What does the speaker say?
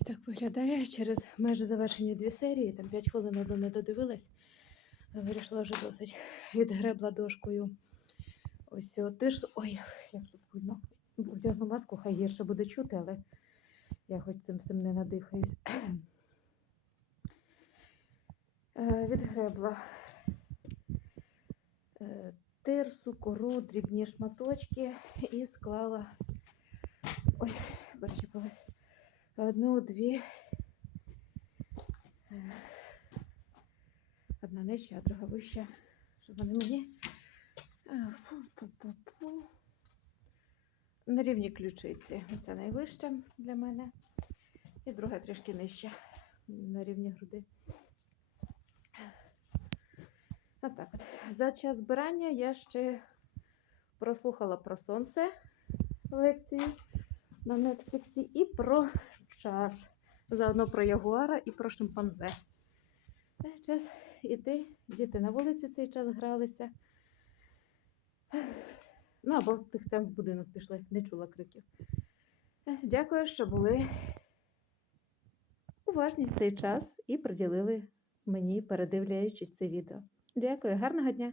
Ось так виглядає через майже завершені дві серії, там 5 хвилин одну не додивилась. Вирішила вже досить. Відгребла дошкою. Ось тиж. Ой, як тут видно. Вдягну маску, хай гірше буде чути, але я хоч цим всім не надихаюсь. Е, Відгребла е, тирсу, кору, дрібні шматочки і склала. Ой, перечепилась. Одну, дві. Одна нижча, а друга вища. Щоб вони мені. е. На рівні ключиці. Це найвища для мене. І друга трішки нижча. На рівні груди. Отак от. За час збирання я ще прослухала про сонце лекцію на Нетфліксі і про час. Заодно про ягуара і про шимпанзе. Е, Час іти, діти на вулиці цей час гралися. Ну, або тихцем в будинок пішли, не чула криків. Е, Дякую, що були уважні в цей час і приділили мені, передивляючись це відео. Дякую, гарного дня!